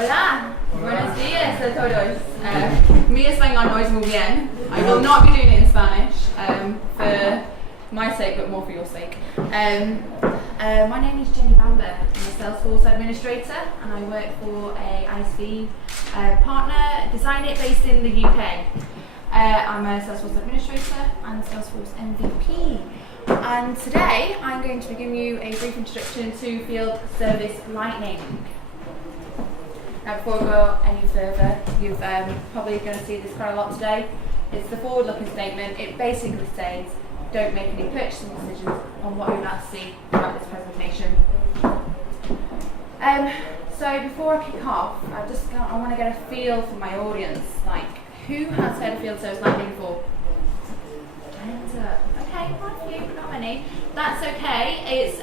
Hola, buenos días a todos. Mi español no es muy bien. I will not be doing it in Spanish for my sake, but more for your sake. My name is Bamber. I'm a Salesforce administrator and I work for a ISV partner, Design It, based in the UK. I'm a Salesforce administrator and Salesforce MVP. And today I'm going to be giving you a brief introduction to Field Service Lightning. Now, before we go any further, you're probably going to see this quite a lot today. It's the forward-looking statement. It basically says, don't make any purchasing decisions on what you're about to see throughout this presentation. So before I kick off, I want to get a feel from my audience. Like, who has heard of Field Service Lightning before? Hands up. Okay, quite a few, but not many. That's okay. It's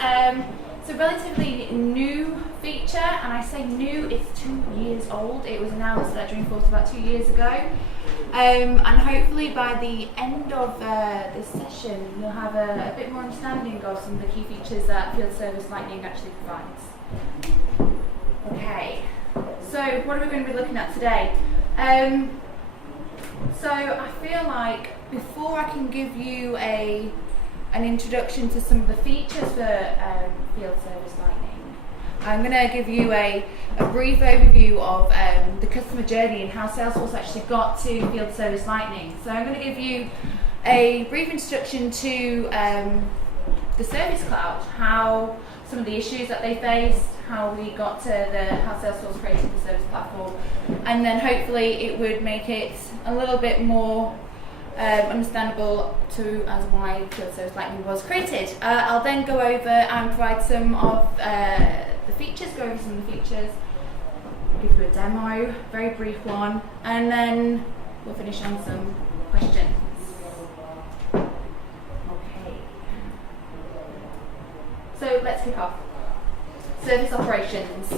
a relatively new feature, and I say new, it's 2 years old. It was announced at Dreamforce about 2 years ago. And hopefully by the end of this session, you'll have a bit more understanding of some of the key features that Field Service Lightning actually provides. Okay, so what are we going to be looking at today? So I feel like before I can give you an introduction to some of the features for Field Service Lightning, I'm going to give you a brief overview of the customer journey and how Salesforce actually got to Field Service Lightning. So I'm going to give you a brief introduction to the Service Cloud, how some of the issues that they faced, how we got to how Salesforce created the service platform, and then hopefully it would make it a little bit more understandable as why Field Service Lightning was created. I'll then go over and provide some of the features, go over some of the features, give you a demo, very brief one, and then we'll finish on some questions. Okay. So let's kick off. Service operations.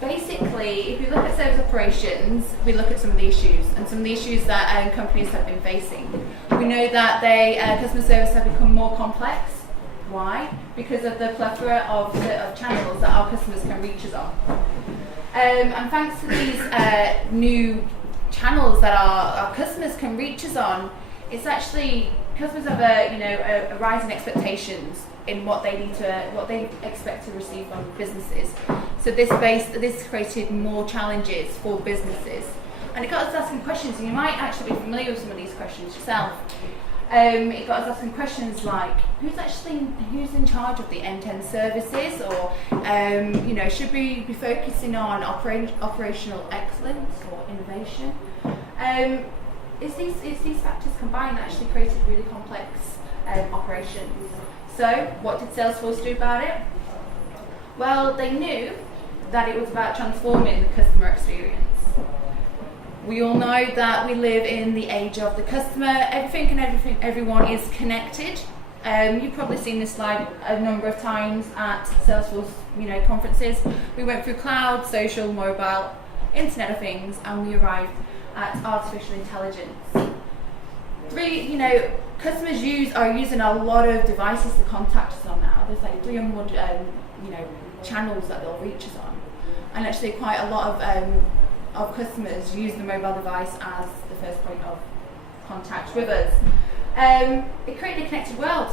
Basically, if you look at service operations, we look at some of the issues, and some of the issues that companies have been facing. We know that customer service have become more complex. Why? Because of the plethora of channels that our customers can reach us on. And thanks to these new channels that our customers can reach us on, it's actually, customers have a rise in expectations in what they expect to receive from businesses. So this created more challenges for businesses, and it got us asking questions. And you might actually be familiar with some of these questions yourself. It got us asking questions like, who's in charge of the end-to-end services, or should we be focusing on operational excellence or innovation? Is these factors combined actually created really complex operations? So what did Salesforce do about it? Well, they knew that it was about transforming the customer experience. We all know that we live in the age of the customer. Everyone is connected. You've probably seen this slide a number of times at Salesforce conferences. We went through cloud, social, mobile, Internet of Things, and we arrived at artificial intelligence. Customers are using a lot of devices to contact us on now. There's like 300 channels that they'll reach us on, and actually quite a lot of customers use the mobile device as the first point of contact with us. It created a connected world.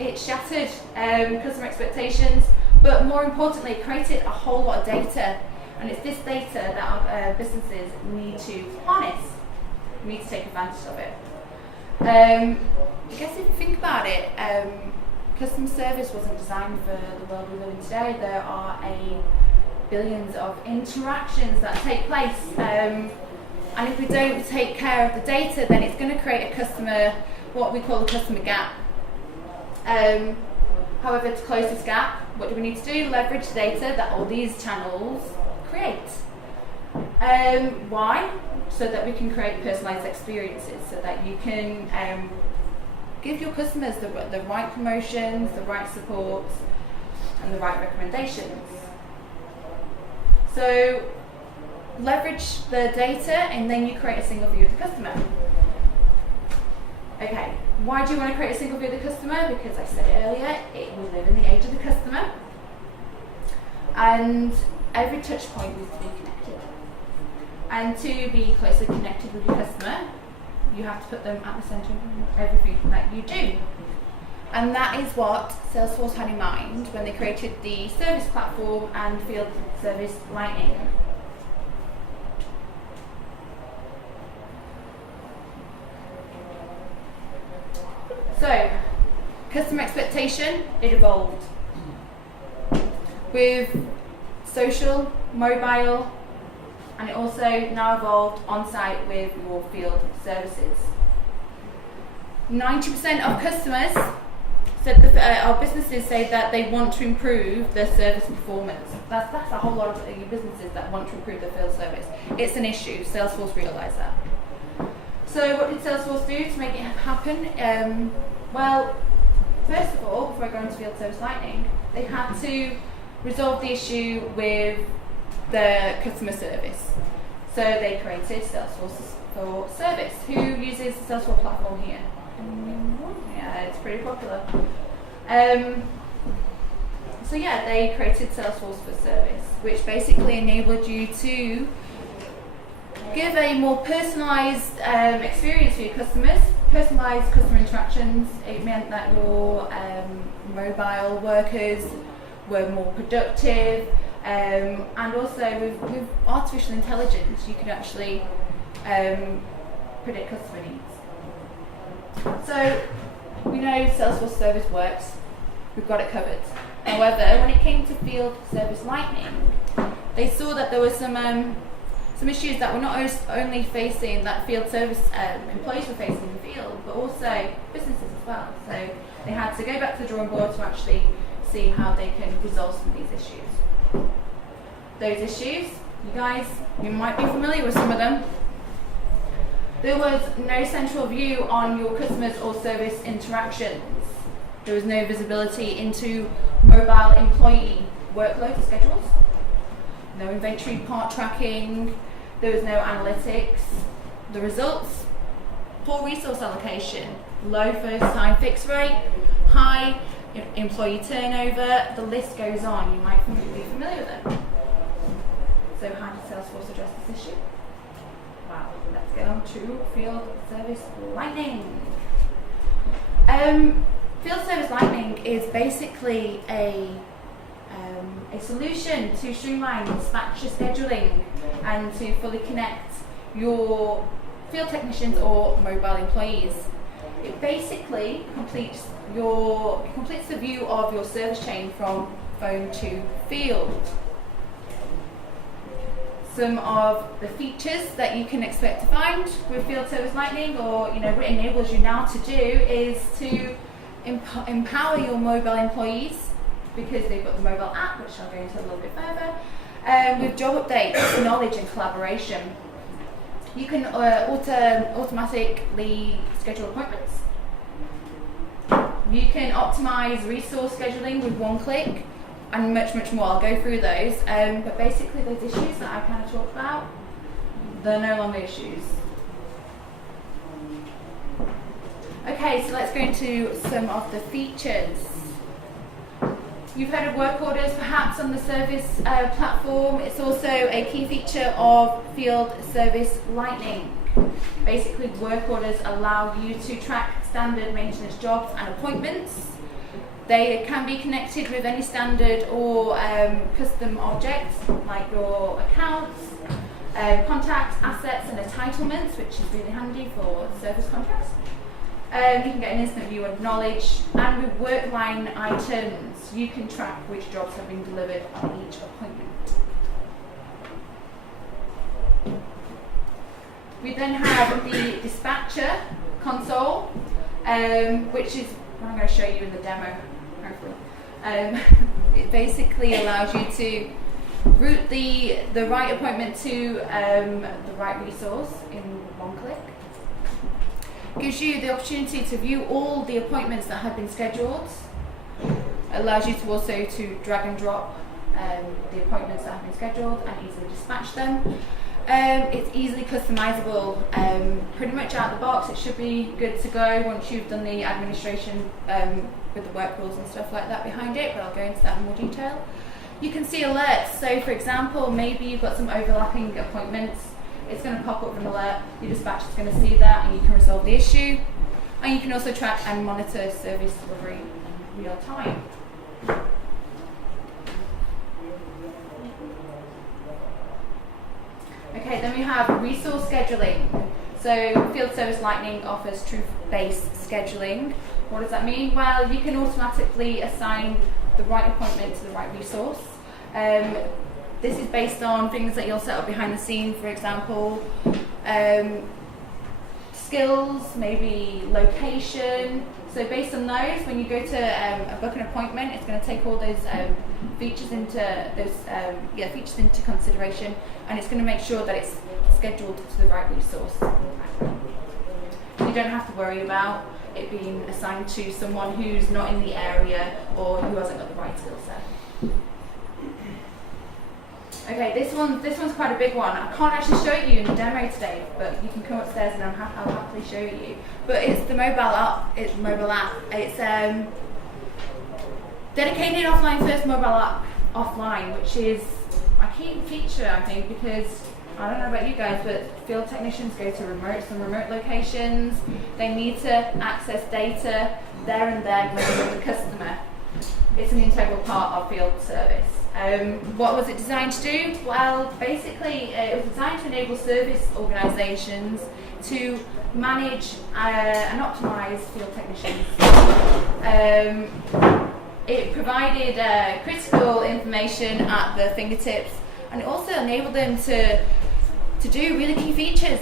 It shattered customer expectations, but more importantly, it created a whole lot of data, and it's this data that our businesses need to harness. We need to take advantage of it. I guess if you think about it, customer service wasn't designed for the world we live in today. There are billions of interactions that take place, and if we don't take care of the data, then it's going to create what we call a customer gap. However, to close this gap, what do we need to do? Leverage the data that all these channels create. Why? So that we can create personalized experiences, so that you can give your customers the right promotions, the right support, and the right recommendations. So leverage the data, and then you create a single view of the customer. Okay, why do you want to create a single view of the customer? Because I said it earlier, we live in the age of the customer. and every touch point needs to be connected. And to be closely connected with your customer, you have to put them at the centre of everything that you do. And that is what Salesforce had in mind when they created the service platform and field service lightning. So, customer expectation, it evolved. With social, mobile, and it also now evolved on-site with your field services. 90% of customers said our businesses say that they want to improve their service performance. That's a whole lot of your businesses that want to improve their field service. It's an issue. Salesforce realised that. So what did Salesforce do to make it happen? Well, first of all, before I go into field service lightning, they had to resolve the issue with the customer service. So they created Salesforce for Service. Who uses the Salesforce platform here? Yeah, it's pretty popular. So yeah, they created Salesforce for Service, which basically enabled you to give a more personalised experience for your customers, personalised customer interactions. It meant that your mobile workers were more productive, and also with artificial intelligence, you could actually predict customer needs. So we know Salesforce Service works, we've got it covered. However, when it came to field service lightning, they saw that there were some issues that were not only facing that field service employees were facing in the field, but also businesses as well. So they had to go back to the drawing board to actually see how they can resolve some of these issues. Those issues, you might be familiar with some of them. There was no central view on your customers or service interactions. There was no visibility into mobile employee workload schedules, no inventory part tracking, there was no analytics. The results, poor resource allocation, low first time fix rate, high employee turnover, the list goes on. You might be familiar with them. So how did Salesforce address this issue? Wow, let's get on to field service lightning. Field service lightning is basically a solution to streamline dispatcher scheduling and to fully connect your field technicians or mobile employees. It basically completes the view of your service chain from phone to field. Some of the features that you can expect to find with field service lightning, or what it enables you now to do, is to empower your mobile employees, because they've got the mobile app, which I'll go into a little bit further, with job updates, knowledge and collaboration. You can automatically schedule appointments. You can optimize resource scheduling with one click, and much, much more. I'll go through those, but basically those issues that I kind of talked about, they're no longer issues. Okay, so let's go into some of the features. You've heard of work orders perhaps on the service platform. It's also a key feature of field service lightning. Basically, work orders allow you to track standard maintenance jobs and appointments. They can be connected with any standard or custom objects like your accounts, contacts, assets and entitlements, which is really handy for service contracts. You can get an instant view of knowledge, and with work line items you can track which jobs have been delivered on each appointment. We then have the dispatcher console, which is what I'm going to show you in the demo, hopefully. It basically allows you to route the right appointment to the right resource in one click. Gives you the opportunity to view all the appointments that have been scheduled. Allows you to also to drag and drop the appointments that have been scheduled and easily dispatch them. It's easily customizable. Pretty much out of the box, it should be good to go once you've done the administration with the work rules and stuff like that behind it, but I'll go into that in more detail. You can see alerts. So for example, maybe you've got some overlapping appointments. It's going to pop up with an alert. Your dispatcher is going to see that and you can resolve the issue. And you can also track and monitor service delivery in real time. Okay, then we have resource scheduling. So Field Service Lightning offers truth-based scheduling. What does that mean? Well, you can automatically assign the right appointment to the right resource. This is based on things that you'll set up behind the scene, for example, skills, maybe location. So based on those, when you go to book an appointment, it's going to take all those features into consideration, and it's going to make sure that it's scheduled to the right resource. You don't have to worry about it being assigned to someone who's not in the area or who hasn't got the right skill set. Okay, this one's quite a big one. I can't actually show it you in the demo today, but you can come upstairs and I'll happily show you. But it's the mobile app. It's dedicated offline first mobile app offline, which is a key feature, I think, because I don't know about you guys, but field technicians go to some remote locations. They need to access data there and then when they're with the customer. It's an integral part of field service. What was it designed to do? Well, basically, it was designed to enable service organisations to manage and optimise field technicians. It provided critical information at their fingertips, and it also enabled them to do really key features,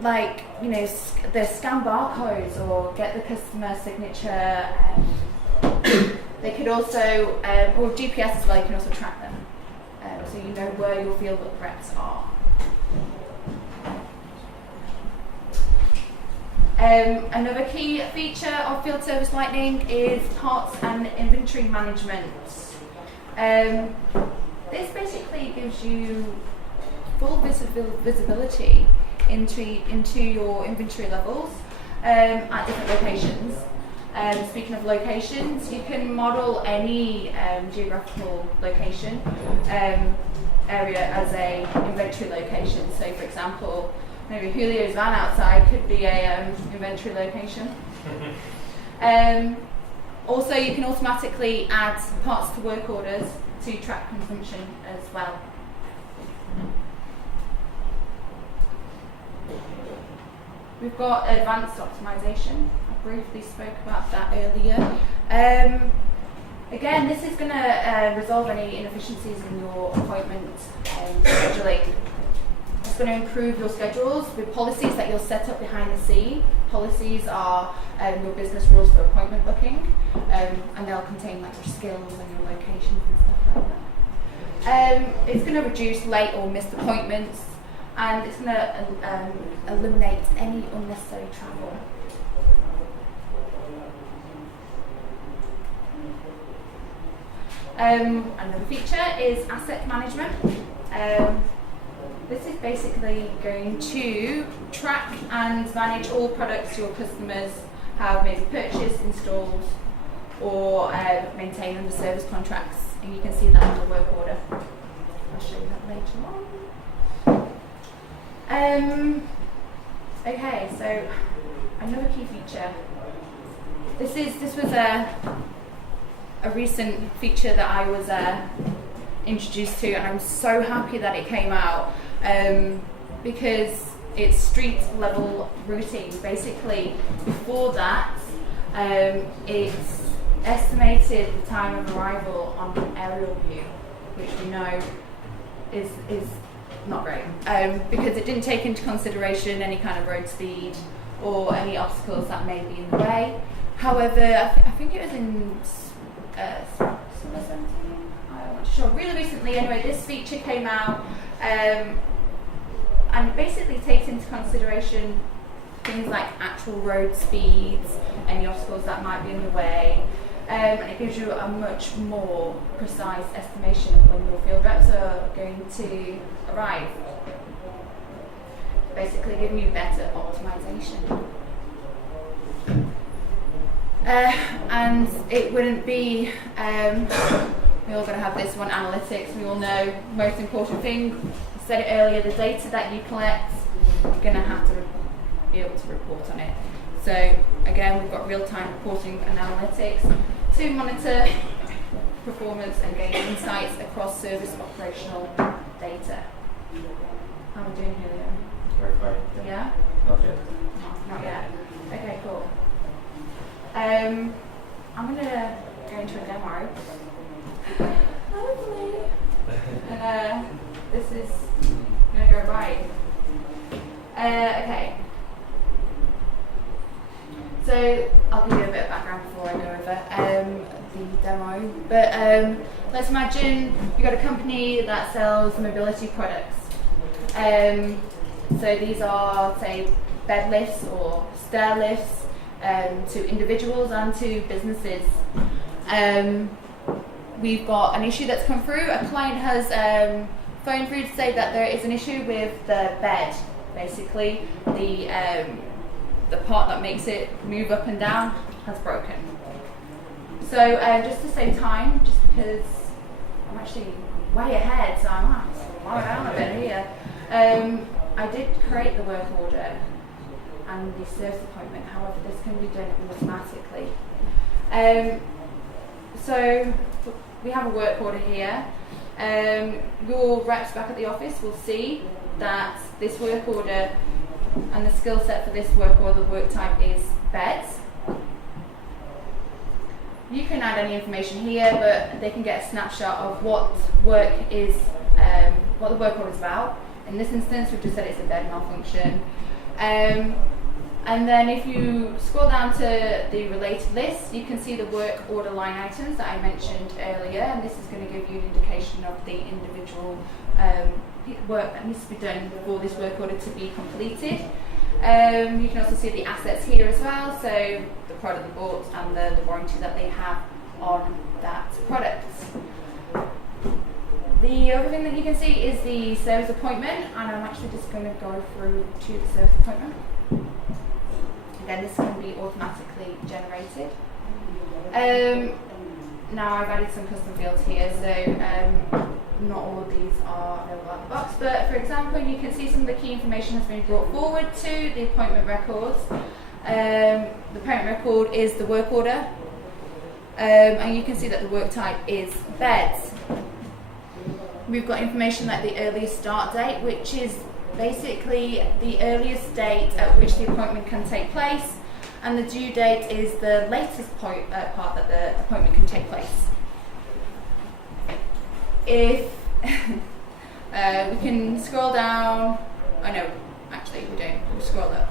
like the scan barcodes or get the customer signature. They could also, or GPS as well, you can also track them, so you know where your field reps are. Another key feature of Field Service Lightning is parts and inventory management. This basically gives you full visibility into your inventory levels at different locations. Speaking of locations, you can model any geographical location area as a inventory location. So, for example, maybe Julio's van outside could be a inventory location. Also, you can automatically add parts to work orders to track consumption as well. We've got advanced optimization. Briefly spoke about that earlier. Again, this is going to resolve any inefficiencies in your appointment scheduling. It's going to improve your schedules with policies that you'll set up behind the scene. Policies are your business rules for appointment booking, and they'll contain like your skills and your locations and stuff like that. It's going to reduce late or missed appointments, and it's going to eliminate any unnecessary travel. Another feature is asset management. This is basically going to track and manage all products your customers have maybe purchased, installed, or maintain under service contracts. And you can see that in the work order. I'll show you that later on. Okay, so another key feature. This was a recent feature that I was introduced to, and I'm so happy that it came out because it's street level routing. Basically, before that, it's estimated the time of arrival on an aerial view, which we know is not great because it didn't take into consideration any kind of road speed or any obstacles that may be in the way. However, I think it was in summer 17, I'm not sure. Really recently, anyway, this feature came out and it basically takes into consideration things like actual road speeds, any obstacles that might be in the way, and it gives you a much more precise estimation of when your field reps are going to arrive. Basically giving you better optimization. And it wouldn't be We're all going to have this one, analytics. We all know most important thing, I said it earlier, the data that you collect, you're going to have to be able to report on it. So again, we've got real-time reporting and analytics to monitor performance and gain insights across service operational data. How are we doing here, Leo? Very fine. Yeah? Not yet. Not yet. Okay, cool. I'm going to go into a demo. Hopefully. And this is going to go right. Okay. So I'll give you a bit of background before I go over the demo. But let's imagine you've got a company that sells mobility products. So these are, say, bed lifts or stair lifts to individuals and to businesses. We've got an issue that's come through. A client has phoned through to say that there is an issue with the bed. Basically, the part that makes it move up and down has broken. So just to save time, just because I'm actually way ahead, so I might have to slow down a bit here. I did create the work order and the service appointment. However, this can be done automatically. So we have a work order here. Your reps back at the office will see that this work order and the skill set for this work order, the work type is beds. You can add any information here, but they can get a snapshot of what work is, what the work order is about. In this instance, we've just said it's a bed malfunction. And then if you scroll down to the related list, you can see the work order line items that I mentioned earlier, and this is going to give you an indication of the individual work that needs to be done for this work order to be completed. You can also see the assets here as well, so the product they bought and the warranty that they have on that product. The other thing that you can see is the service appointment, and I'm actually just going to go through to the service appointment. Again, this can be automatically generated. Now I've added some custom fields here, so not all of these are available out of the box, but for example, you can see some of the key information has been brought forward to the appointment records. The appointment record is the work order, and you can see that the work type is beds. We've got information like the earliest start date, which is basically the earliest date at which the appointment can take place, and the due date is the latest part that the appointment can take place. If we can scroll down, oh no, actually we don't, we'll scroll up.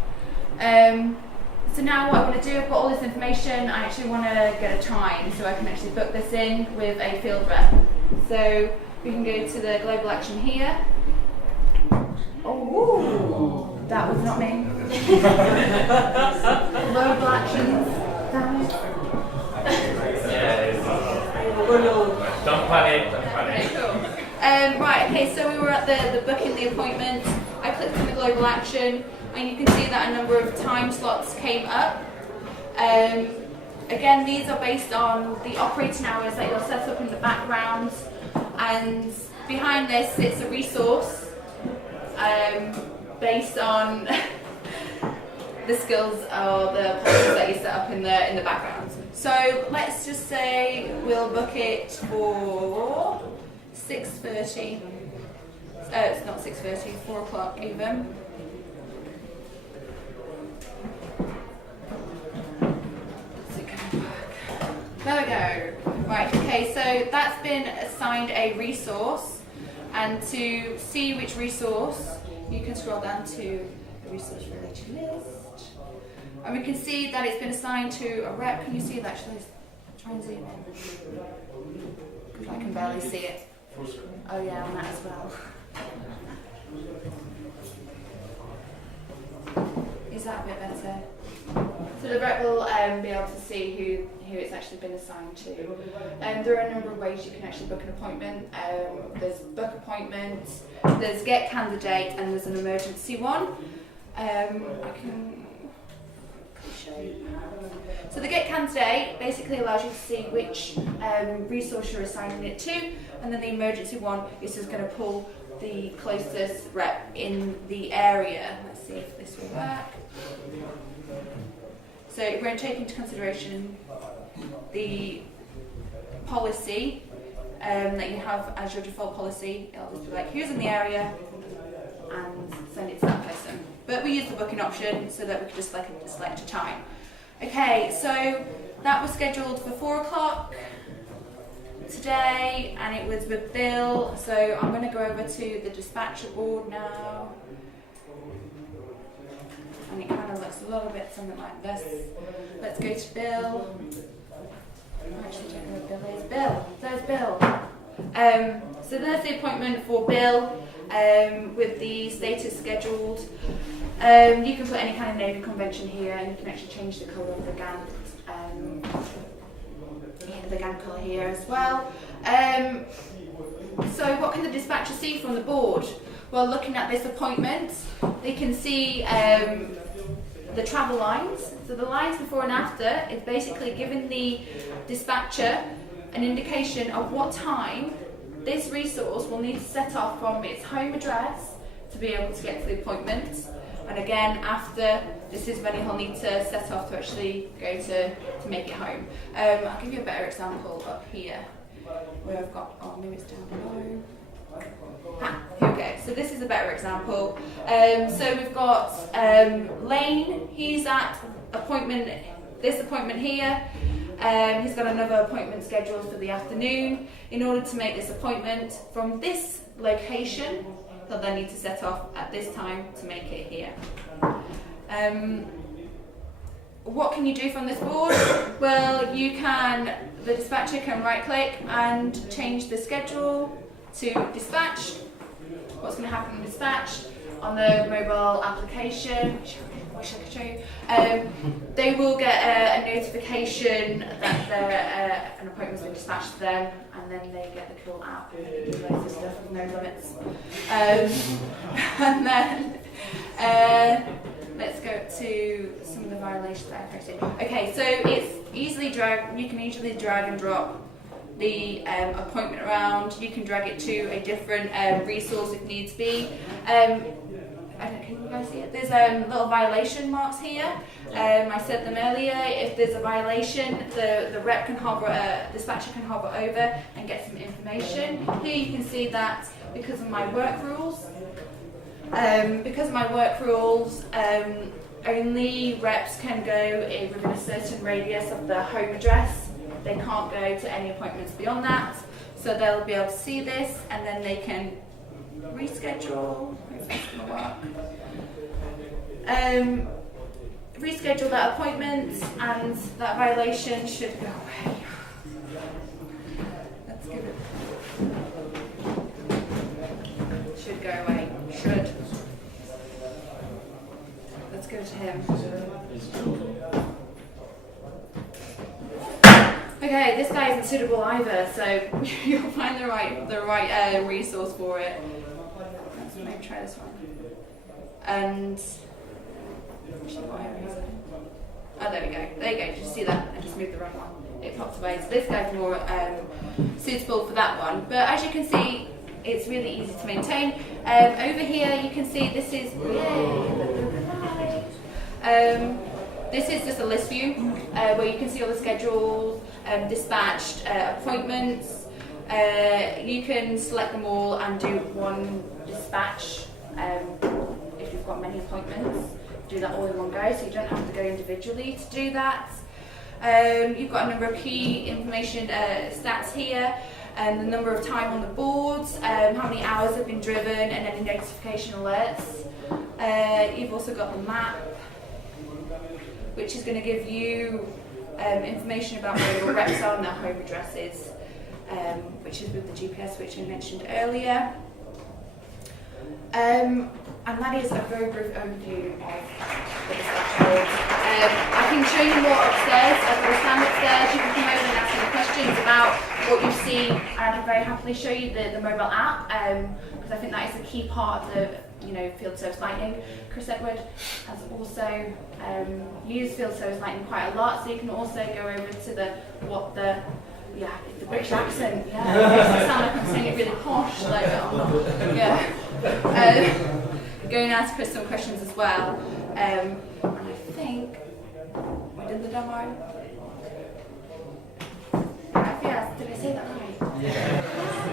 So now what I want to do, I've got all this information, I actually want to get a time so I can actually book this in with a field rep. So we can go to the global action here. Oh, that was not me. Global actions, damn it. Don't panic, don't panic. Okay, cool. Right, okay, so we were at the booking the appointment. I clicked on the global action, and you can see that a number of time slots came up. Again, these are based on the operating hours that you'll set up in the background, and behind this sits a resource based on the skills or the policies that you set up in the background. So let's just say we'll book it for 6:30. It's not 6:30, 4 o'clock even. Is it going to work? There we go. Right, okay, so that's been assigned a resource, and to see which resource, you can scroll down to the resource related list. And we can see that it's been assigned to a rep. Can you see that? Should I try and zoom in? Because I can barely see it. Oh yeah, on that as well. Is that a bit better? So the rep will be able to see who it's actually been assigned to. There are a number of ways you can actually book an appointment. There's book appointment, there's get candidate, and there's an emergency one. I can show you. So the get candidate basically allows you to see which resource you're assigning it to, and then the emergency one is just going to pull the closest rep in the area. Let's see if this will work. So we're going to take into consideration the policy that you have as your default policy. It'll just be like, who's in the area, and send it to that person. But we use the booking option so that we can just select a time. Okay, so that was scheduled for 4 o'clock today, and it was with Bill. So I'm going to go over to the dispatcher board now, and it kind of looks a little bit something like this. Let's go to Bill. I'm actually checking where Bill is. Bill, there's Bill. So there's the appointment for Bill with the status scheduled. You can put any kind of naming convention here, and you can actually change the colour of the GAN. The GAN colour here as well. So what can the dispatcher see from the board? Well, looking at this appointment, they can see the travel lines. So the lines before and after is basically giving the dispatcher an indication of what time this resource will need to set off from its home address to be able to get to the appointment. And again, after, this is when he'll need to set off to actually go to make it home. I'll give you a better example up here, where I've got, oh, maybe it's down below. Here we go. So this is a better example. So we've got Lane. He's at this appointment here. He's got another appointment scheduled for the afternoon. In order to make this appointment from this location, they'll then need to set off at this time to make it here. What can you do from this board? Well, the dispatcher can right click and change the schedule to dispatch. What's going to happen in dispatch on the mobile application, which I wish I could show you, they will get a notification that an appointment's been dispatched to them, and then they get the cool app and do loads of stuff with no limits. And then let's go to some of the violations that I've posted. Okay, so you can easily drag and drop the appointment around. You can drag it to a different resource if needs be. Can you guys see it? There's little violation marks here. I said them earlier. If there's a violation, the rep can dispatcher can hover over and get some information. Here you can see that because of my work rules. Only reps can go within a certain radius of the home address. They can't go to any appointments beyond that. So they'll be able to see this, and then they can reschedule. If that's going to work. Reschedule that appointment, and that violation should go away. Let's give it. Should go away. Should. Let's go to him. Okay, this guy isn't suitable either, so you'll find the right resource for it. Let's maybe try this one. And oh, there we go. There you go. Did you see that? I just moved the wrong one. It popped away. So this guy's more suitable for that one. But as you can see, it's really easy to maintain. Over here, you can see this is this is just a list view where you can see all the scheduled, dispatched appointments. You can select them all and do one dispatch if you've got many appointments. Do that all in one go, so you don't have to go individually to do that. You've got a number of key information stats here, the number of time on the boards, how many hours have been driven, and any notification alerts. You've also got the map, which is going to give you information about where your reps are and their home addresses, which is with the GPS, which I mentioned earlier. And that is a very brief overview of the dispatch board. I can show you more upstairs. I've got a stand upstairs. You can come over and ask any questions about what you've seen, and I can very happily show you the mobile app. because I think that is a key part of field service lightning. Chris Edward has also used field service lightning quite a lot, so you can also go over to the British accent. Yeah, it makes it sound like I'm saying it really posh, like I'm not. Yeah. Going to ask Chris some questions as well. And I think we did the demo. Did I say that right? Yeah.